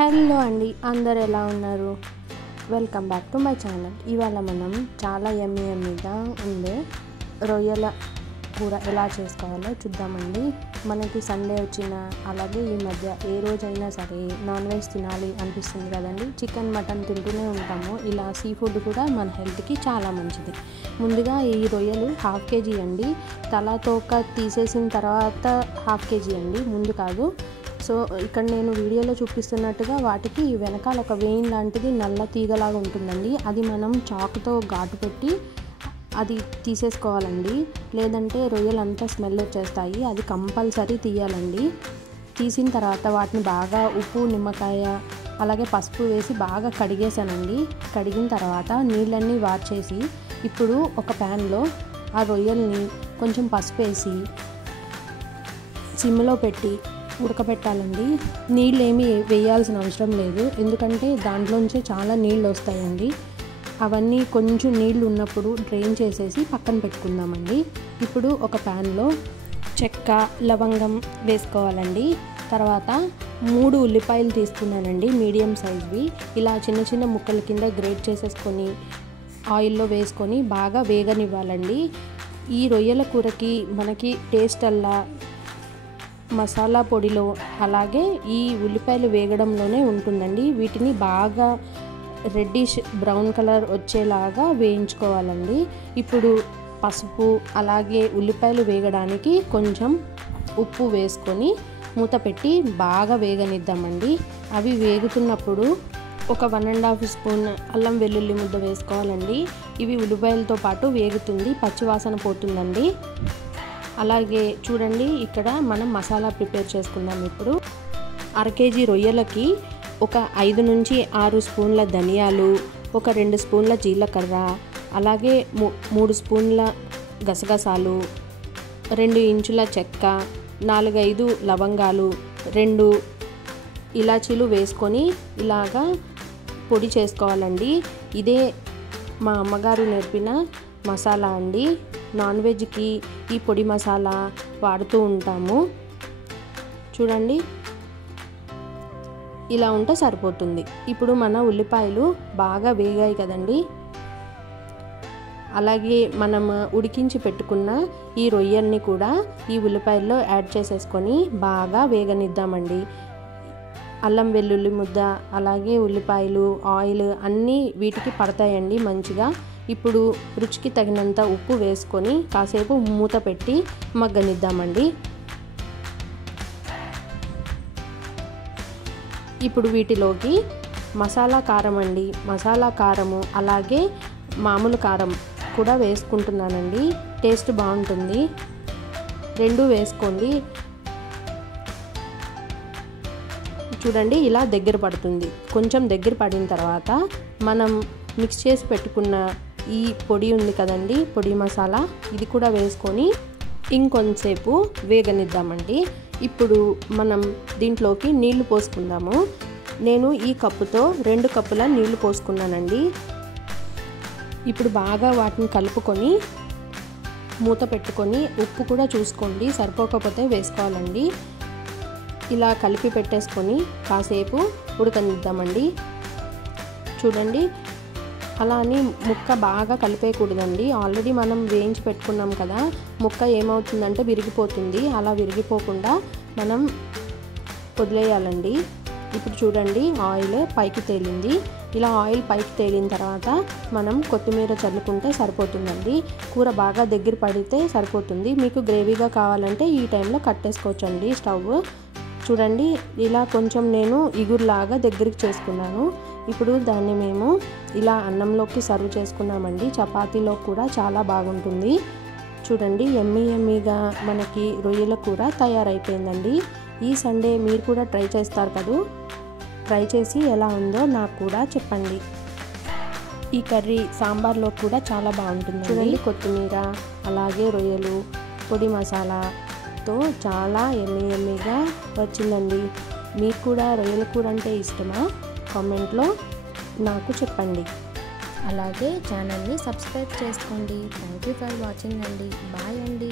Hello అండి, అందరు ఎలా ఉన్నారు? Welcome back to my channel. ఇవాళ మనం చాలా యమ్మీగా ఉండే రొయ్యల కూర ఎలా చేసుకోవాలో చూద్దామండి. మనకి సండే వచ్చిన అలాగే ఈ మధ్య ఏ రోజైనా సరే నాన్ వెజ్ తినాలి అనిపిస్తుంది కదండి. చికెన్ మటన్ తింటూనే ఉంటాము. ఇలా సీ ఫుడ్ కూడా మన హెల్త్కి చాలా మంచిది. ముందుగా ఈ రొయ్యలు 1/2 kg అండి. తల తోక తీసేసిన తర్వాత 1/2 kg అండి, ముందు కాదు. సో ఇక్కడ నేను వీడియోలో చూపిస్తున్నట్టుగా వాటికి వెనకాల ఒక వెయిన్ లాంటిది నల్ల తీగలాగా ఉంటుందండి. అది మనం చాకుతో ఘాటు పెట్టి అది తీసేసుకోవాలండి, లేదంటే రొయ్యలు అంతా స్మెల్ వచ్చేస్తాయి. అది కంపల్సరీ తీయాలండి. తీసిన తర్వాత వాటిని బాగా ఉప్పు, నిమ్మకాయ అలాగే పసుపు వేసి బాగా కడిగేసానండి. కడిగిన తర్వాత నీళ్ళన్నీ వార్చేసి ఇప్పుడు ఒక ప్యాన్లో ఆ రొయ్యల్ని కొంచెం పసుపు వేసి సిమ్లో పెట్టి ఉడకబెట్టాలండి. నీళ్ళు ఏమీ వేయాల్సిన అవసరం లేదు, ఎందుకంటే దాంట్లోంచే చాలా నీళ్ళు వస్తాయండి. అవన్నీ కొంచెం నీళ్ళు ఉన్నప్పుడు డ్రైన్ చేసేసి పక్కన పెట్టుకుందామండి. ఇప్పుడు ఒక ప్యాన్లో చెక్క, లవంగం వేసుకోవాలండి. తర్వాత 3 ఉల్లిపాయలు తీసుకున్నానండి, మీడియం సైజ్వి. ఇలా చిన్న చిన్న ముక్కల కింద గ్రేట్ చేసేసుకొని ఆయిల్లో వేసుకొని బాగా వేగనివ్వాలండి. ఈ రొయ్యల కూరకి మనకి టేస్ట్ అల్లా మసాలా పొడిలో అలాగే ఈ ఉల్లిపాయలు వేగడంలోనే ఉంటుందండి. వీటిని బాగా రెడ్డిష్ బ్రౌన్ కలర్ వచ్చేలాగా వేయించుకోవాలండి. ఇప్పుడు పసుపు అలాగే ఉల్లిపాయలు వేగడానికి కొంచెం ఉప్పు వేసుకొని మూత పెట్టి బాగా వేగనిద్దామండి. అవి వేగుతున్నప్పుడు ఒక 1.5 స్పూన్ అల్లం వెల్లుల్లి ముద్ద వేసుకోవాలండి. ఇవి ఉల్లిపాయలతో పాటు వేగుతుంది, పచ్చివాసన పోతుందండి. అలాగే చూడండి, ఇక్కడ మనం మసాలా ప్రిపేర్ చేసుకుందాం. ఇప్పుడు 1/2 kg రొయ్యలకి ఒక 5 నుంచి 6 స్పూన్ల ధనియాలు, ఒక 2 స్పూన్ల జీలకర్ర, అలాగే 3 స్పూన్ల గసగసాలు, 2 ఇంచుల చెక్క, 4-5 లవంగాలు, 2 ఇలాచీలు వేసుకొని ఇలాగా పొడి చేసుకోవాలండి. ఇదే మా అమ్మగారు నేర్పిన మసాలా అండి. నాన్ వెజ్కి ఈ పొడి మసాలా వాడుతూ ఉంటాము. చూడండి, ఇలా ఉంటే సరిపోతుంది. ఇప్పుడు మన ఉల్లిపాయలు బాగా వేగాయి కదండి. అలాగే మనం ఉడికించి పెట్టుకున్న ఈ రొయ్యల్ని కూడా ఈ ఉల్లిపాయల్లో యాడ్ చేసేసుకొని బాగా వేగనిద్దామండి. అల్లం వెల్లుల్లి ముద్ద అలాగే ఉల్లిపాయలు, ఆయిల్ అన్నీ వీటికి పడతాయండి మంచిగా. ఇప్పుడు రుచికి తగినంత ఉప్పు వేసుకొని కాసేపు మూత పెట్టి మగ్గనిద్దామండి. ఇప్పుడు వీటిలోకి మసాలా కారం అండి, మసాలా కారము అలాగే మామూలు కారం కూడా వేసుకుంటున్నానండి. టేస్ట్ బాగుంటుంది, 2 వేసుకోండి. చూడండి, ఇలా దగ్గర పడుతుంది. కొంచెం దగ్గర పడిన తర్వాత మనం మిక్స్ చేసి పెట్టుకున్న ఈ పొడి ఉంది కదండి, పొడి మసాలా, ఇది కూడా వేసుకొని ఇంకొంతసేపు వేగనిద్దామండి. ఇప్పుడు మనం దీంట్లోకి నీళ్లు పోసుకుందాము. నేను ఈ కప్పుతో 2 కప్పుల నీళ్లు పోసుకున్నానండి. ఇప్పుడు బాగా వాటిని కలుపుకొని మూత పెట్టుకొని ఉప్పు కూడా చూసుకోండి, సరిపోకపోతే వేసుకోవాలండి. ఇలా కలిపి పెట్టేసుకొని కాసేపు ఉడకనిద్దామండి. చూడండి, అలా అని ముక్క బాగా కలిపేయకూడదండి. ఆల్రెడీ మనం వేయించి పెట్టుకున్నాం కదా, ముక్క ఏమవుతుందంటే విరిగిపోతుంది. అలా విరిగిపోకుండా మనం వదిలేయాలండి. ఇప్పుడు చూడండి, ఆయిల్ పైకి తేలింది. ఇలా ఆయిల్ పైకి తేలిన తర్వాత మనం కొత్తిమీర చల్లుకుంటే సరిపోతుందండి. కూర బాగా దగ్గర పడితే సరిపోతుంది. మీకు గ్రేవీగా కావాలంటే ఈ టైంలో కట్టేసుకోవచ్చండి స్టవ్. చూడండి, ఇలా కొంచెం నేను ఇగురులాగా దగ్గరికి చేసుకున్నాను. ఇప్పుడు దాన్ని మేము ఇలా అన్నంలోకి సర్వ్ చేసుకున్నామండి. చపాతీలో కూడా చాలా బాగుంటుంది. చూడండి, యమ్మీగా మనకి రొయ్యల కూర తయారైపోయిందండి. ఈ సండే మీరు కూడా ట్రై చేస్తారు కదా. ట్రై చేసి ఎలా ఉందో నాకు కూడా చెప్పండి. ఈ కర్రీ సాంబార్లో కూడా చాలా బాగుంటుంది. చూడండి, కొత్తిమీర అలాగే రొయ్యలు పొడి మసాలాతో చాలా యమ్మీగా వచ్చిందండి. మీకు కూడా రొయ్యల కూర అంటే ఇష్టమా? కామెంట్లో నాకు చెప్పండి. అలాగే ఛానల్ని సబ్స్క్రైబ్ చేసుకోండి. థ్యాంక్ యూ ఫర్ వాచింగ్ అండి. బాయ్ అండి.